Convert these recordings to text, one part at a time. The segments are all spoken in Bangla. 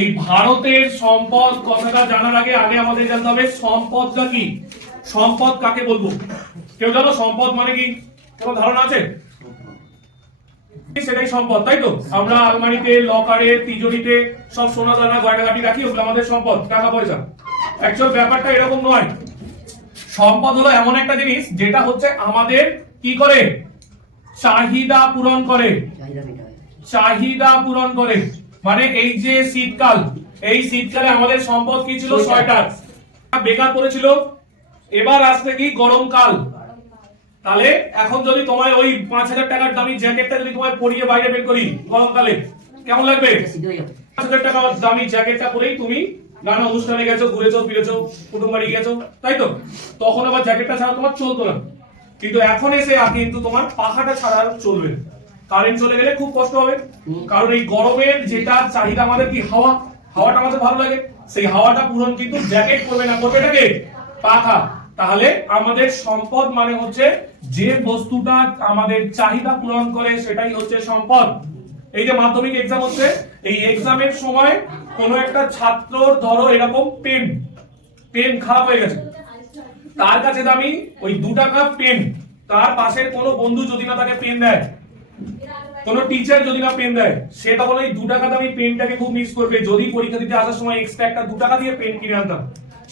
এই ভারতের সম্পদ কথাটা জানার আগে আগে আমাদের জানতে হবে সম্পদটা কি। সম্পদ কাকে বলবো? কেউ জানো সম্পদ মানে কি? কোনো ধারণা আছে? সেটাই সম্পদ, তাই তো? আমরা আলমারিতে, লকারে, তিজোরিতে সব সোনা দানা গয়নাগাটি রাখি, ওগুলো আমাদের সম্পদ, টাকা পয়সা। অ্যাকচুয়াল ব্যাপারটা এরকম নয়। সম্পদ হলো এমন একটা জিনিস যেটা হচ্ছে আমাদের কি করে, চাহিদা পূরণ করে। চাহিদা পূরণ করে মানে এই যে শীতকাল, এই শীতকালে আমাদের সম্পদ কি ছিল? সোয়েটার। বেকার পড়েছিল, এবার আসছে কি গরমকাল। তাহলে এখন যদি তোমায় ওই 5,000 টাকার দামি জ্যাকেটটা যদি তোমায় পরিয়ে বাইরে বের করি গরমকালে, কেমন লাগবে? 5,000 টাকা দামি জ্যাকেটটা পরেই তুমি নানা অনুষ্ঠানে গেছো, ঘুরেছো ফিরেছো, কুটুম বাড়ি গেছো, তাই তো? তখন আবার জ্যাকেটটা ছাড়া তোমার চলতো না। কিন্তু এখন এসে কিন্তু তোমার পাখাটা ছাড়া চলবে। কারেন্ট চলে গেলে খুব কষ্ট হবে, কারণ এই গরমের যেটা চাহিদা আমাদের কি হাওয়া, হাওয়াটা আমাদের ভালো লাগে, সেই হাওয়াটা পূরণ কিন্তু জ্যাকেট করবে না, করবে এটাকে পাখা। তাহলে আমাদের সম্পদ মানে হচ্ছে যে বস্তুটা আমাদের চাহিদা পূরণ করে সেটাই হচ্ছে সম্পদ। এই যে মাধ্যমিক এক্সাম হচ্ছে, এই এক্সামের সময় কোন একটা ছাত্রর ধরো এরকম পেন খারাপ হয়ে গেছে, তার কাছে দামি ওই 2 টাকা পেন, তার পাশের কোনো বন্ধু যদি না তাকে পেন দেয়, কোন টিচার যদি না পেন দেয়, সে তখন ওই 2 টাকা দামি পেনটাকে খুব মিস করবে। যদি পরীক্ষা দিতে আসার সময় এক্সট্রা একটা 2 টাকা দিয়ে পেন কিনে আনতাম,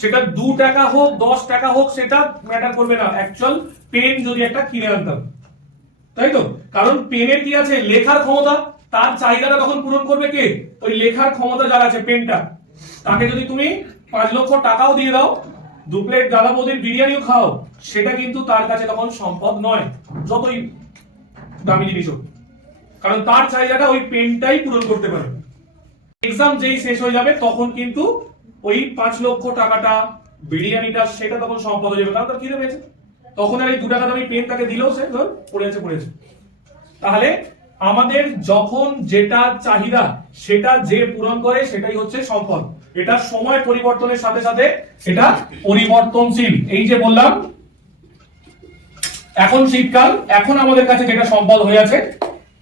সেটা 2 টাকা হোক 10 টাকা হোক সেটা ম্যাটার করবে না, অ্যাকচুয়াল পেন যদি একটা কিনে আনতাম, তাই তো? কারণ পেনের কি আছে, লেখার ক্ষমতা, তার চাহিদাটা তখন পূরণ করবে কে? ওই লেখার ক্ষমতা যার আছে পেনটা। তাকে যদি তুমি 5 লক্ষ টাকাও দিয়ে দাও, 2 প্লেট দাদা বৌদির বিরিয়ানিও খাও, সেটা কিন্তু তার কাছে তখন সম্পদ নয়, যতই দামি জিনিস হোক, কারণ তার চাহিদাটা ওই পেনটাই পূরণ করতে পারে। এক্সাম যেই শেষ হয়ে যাবে তখন কিন্তু ওই 5 লক্ষ টাকাটা, বিরিয়ানিটা, সেটা তখন সম্পদ হয়ে যাবে, কারণ তার খিদে পেয়েছে। তখন আর এই 2 টাকা দামি পেন তাকে দিলেও সে ধর পড়েছে। তাহলে আমাদের যখন যেটা চাহিদা সেটা যে পূরণ করে সেটাই হচ্ছে সম্পদ। এটা সময় পরিবর্তনের সাথে সাথে এটা পরিবর্তনশীল। এই যে বললাম এখন শীতকাল, এখন আমাদের কাছে যেটা সম্পদ হয়ে আছে,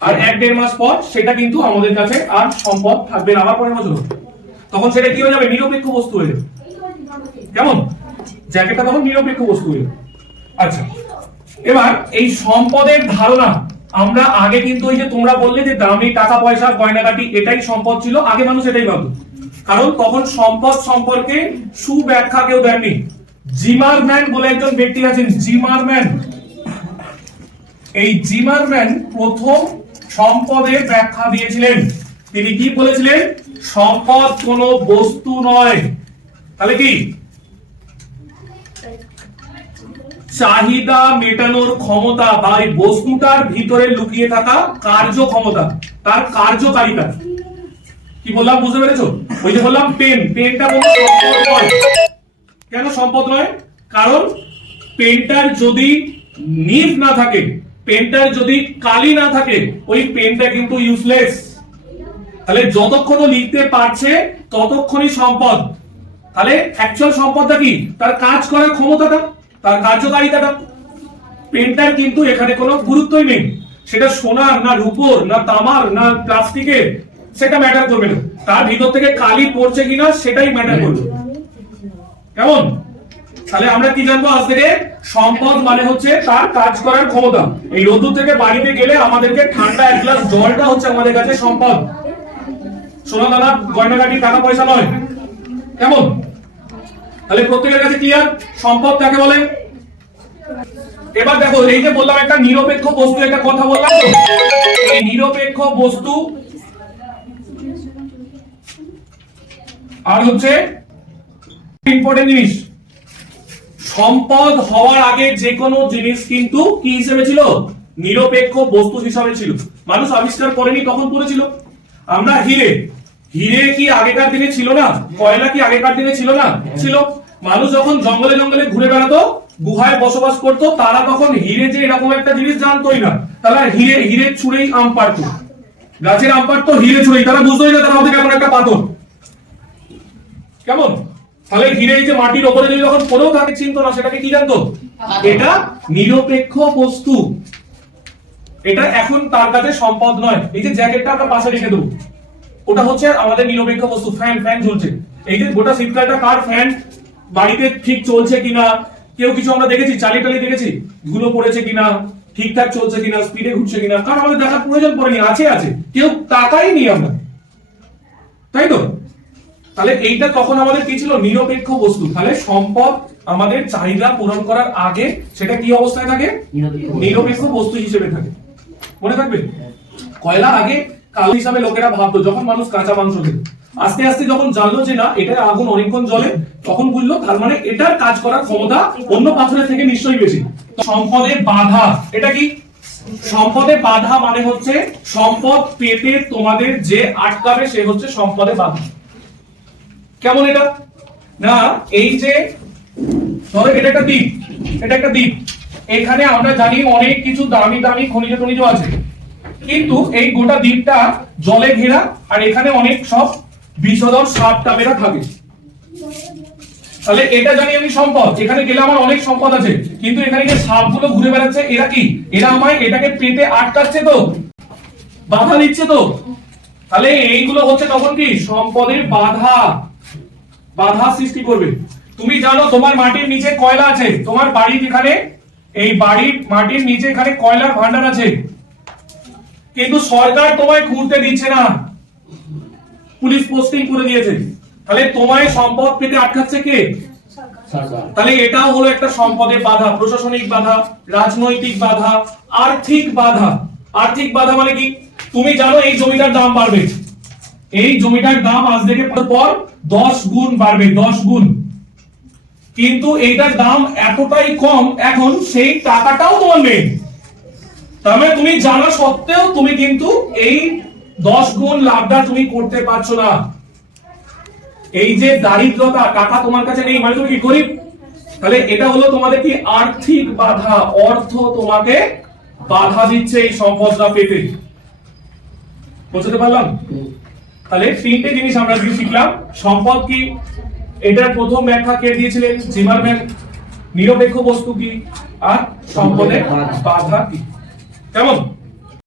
আর 1-1.5 মাস পর সেটা কিন্তু আমাদের কাছে আর সম্পদ থাকবে না, আবার পরের বছর তখন সেটা কি হয়ে যাবে, নিরপেক্ষ বস্তু হয়ে যাবে। কেমন? জ্যাকেটটা তখন নিরপেক্ষ বস্তু হয়ে যাবে। আচ্ছা, এবার এই সম্পদের ধারণা আমরা আগে কিন্তু ওই যে তোমরা বললে যে দামি টাকা পয়সা গয়নাগাটি এটাই সম্পদ ছিল, আগে মানুষ এটাই ভাবতো, কারণ তখন সম্পদ সম্পর্কে সুব্যাখ্যা কেউ দেননি। জিমারম্যান বলে একজন ব্যক্তি আছেন, জিমারম্যান। এই জিমারম্যান প্রথম সম্পদের ব্যাখ্যা দিয়েছিলেন। তিনি কি বলেছিলেন? সম্পদ কোনো বস্তু নয়, তাহলে কি চাহিদা মেটানোর ক্ষমতা বা এই বস্তুটার ভিতরে লুকিয়ে থাকা কার্য ক্ষমতা, তার কার্যকারিতা। কি বললাম বুঝতে পেরেছো? ওই যে বললাম পেনটা কোনো সম্পদ নয়। কেন সম্পদ নয়? কারণ পেনটার যদি নিব না থাকে, পেনটার যদি কালি না থাকে, ওই পেনটা কিন্তু ইউজলেস। তাহলে যতক্ষণ লিখতে পারছে ততক্ষণই সম্পদ। তাহলে অ্যাকচুয়াল সম্পদটা কি? তার কাজ করার ক্ষমতাটা, তার কার্যকারিতাটা। পেনটার কিন্তু এখানে কোনো গুরুত্বই নেই, সেটা সোনার না রূপোর না তামার না প্লাস্টিকের, সেটা ম্যাটার করবে না। তার ভিতর থেকে কালি পড়ছে কিনা সেটাই ম্যাটার করবে। কেমন? তাহলে আমরা কি জানবো আজ থেকে? সম্পদ মানে হচ্ছে তার কাজ করার ক্ষমতা। এই রোদ্দুর থেকে বাড়িতে গেলে আমাদেরকে ঠান্ডা 1 গ্লাস জলটা হচ্ছে আমাদের কাছে সম্পদ, সোনা দানা গয়নাগাটি টাকা পয়সা নয়। কেমন? তাহলে প্রত্যেকের কাছে ক্লিয়ার সম্পদ কাকে বলে? এবার দেখো, এই যে বললাম একটা নিরপেক্ষ বস্তু, একটা কথা বললাম তো, এই নিরপেক্ষ বস্তু আর হচ্ছে ইম্পর্টেন্ট জিনিস, সম্পদ হওয়ার আগে যে কোনো জিনিস কিন্তু কি হিসেবে ছিল? নিরপেক্ষ বস্তু হিসাবে ছিল। মানুষ আবিষ্কার করেনি, তখন পড়েছিল। আমরা হিরে কি আগেকার দিনে ছিল না? কয়লা কি আগেকার দিনে ছিল না? ছিল। মানুষ যখন জঙ্গলে জঙ্গলে ঘুরে বেড়াতো, গুহায় বসবাস করতো, তারা তখন হিরে যে এরকম একটা জিনিস জানতোই না। তারা হিরে ছুঁড়েই আম পারতো, গাছের আম পারতো হিরে ছুঁড়েই, তারা বুঝতোই না তারা কেমন একটা পাথর। কেমন? তাহলে হিরে যে মাটির উপরে যদি যখন পড়েও থাকে চিনতো না, সেটাকে কি জানতো? এটা নিরপেক্ষ বস্তু, এটা এখন তার কাছে সম্পদ নয়। এই যে জ্যাকেটটা আমরা পাশে রেখে দেবো, ওটা হচ্ছে আমাদের নিরপেক্ষ বস্তু। ফ্যান ফ্যান ঝুলছে, এই যে গোটা শীতকালটা কার ফ্যান বাড়িতে ঠিক চলছে কিনা, কেউ কিছু আমরা দেখেছি চালিয়ে টালিয়ে দেখেছি ধুলো পড়েছে কিনা, ঠিকঠাক চলছে কিনা, স্পিডে ঘুরছে কিনা, কারণ আমাদের দেখার প্রয়োজন পড়েনি, আছে আছে, কেউ তাকাই নি আমরা, তাই তো? তাহলে এইটা তখন আমাদের কি ছিল? নিরপেক্ষ বস্তু। তাহলে সম্পদ আমাদের চাহিদা পূরণ করার আগে সেটা কি অবস্থায় থাকে? নিরপেক্ষ বস্তু হিসেবে থাকে। মনে থাকবে, কয়লা আগে কাল হিসাবে লোকেরা ভাবতো, যখন মানুষ কাঁচা মাংস খেত। আস্তে আস্তে যখন জানলো যে না, এটা আগুন অনেকক্ষণ জ্বলে, তখন বুঝলো তার মানে এটার কাজ করার ক্ষমতা অন্য পাথরের থেকে নিশ্চয়ই বেশি। সম্পদের বাধা, এটা কি? সম্পদের বাধা মানে হচ্ছে সম্পদ পেতে তোমাদের যে আটকাবে সে হচ্ছে সম্পদের বাধা। কেমন এটা? না, এই যে ধরো এটা একটা দ্বীপ, এটা একটা দ্বীপ, এখানে আমরা জানি অনেক কিছু দামি দামি খনিজ টনিজ আছে, কিন্তু এই গোটা দ্বীপটা জলে ঘেরা, আর এখানে অনেক সব বিষধর সাপ টাপেরা থাকে। তাহলে এটা জানি আমি সম্পদ, এখানে গেলে আমার অনেক সম্পদ আছে, কিন্তু এখানে যে সাপগুলো ঘুরে বেড়াচ্ছে এরা কি? এরা আমায় এটাকে পেতে আটকাচ্ছে তো, বাধা দিচ্ছে তো। তাহলে এইগুলো হচ্ছে তখন কি? সম্পদের বাধা, বাধা সৃষ্টি করবে। তুমি জানো তোমার মাটির নিচে কয়লা আছে, তোমার বাড়ির এখানে, এই বাড়ির মাটির নিচে এখানে কয়লার ভান্ডার আছে, কিন্তু সরকার তোমায় খুঁড়তে দিচ্ছে না, পুলিশ পোস্টিং করে দিয়েছে। তাহলে তোমায় সম্পদ পেতে আটকাচ্ছে কে? তাহলে এটাও হলো একটা সম্পদের বাধা, প্রশাসনিক বাধা, রাজনৈতিক বাধা, আর্থিক বাধা। আর্থিক বাধা মানে কি? তুমি জানো এই জমিটার দাম বাড়বে, এই জমিটার দাম আজ থেকে পর 10 গুণ বাড়বে, 10 গুণ, কিন্তু এইটার দাম এতটাই কম এখন, সেই টাকাটাও তোমার নেই। তার মানে তুমি জানা সত্ত্বেও তুমি কিন্তু এই 10 গুণ লাভটা তুমি করতে পারছো না। এই যে দারিদ্রতা, টাকা তোমার কাছে নেই মানে তুমি কি গরিব। তাহলে এটা হলো তোমাদের কি? আর্থিক বাধা, অর্থ তোমাকে বাধা দিচ্ছে এই সম্পদটা পেতে। বুঝতে পারলাম? তাহলে তিনটে জিনিস আমরা শিখলাম। সম্পদ কি, এটার প্রথম ব্যাখ্যা কে দিয়েছিলেন? জিমারম্যান। নিরপেক্ষ বস্তু কি, আর সম্পদের বাধা কি। কেমন?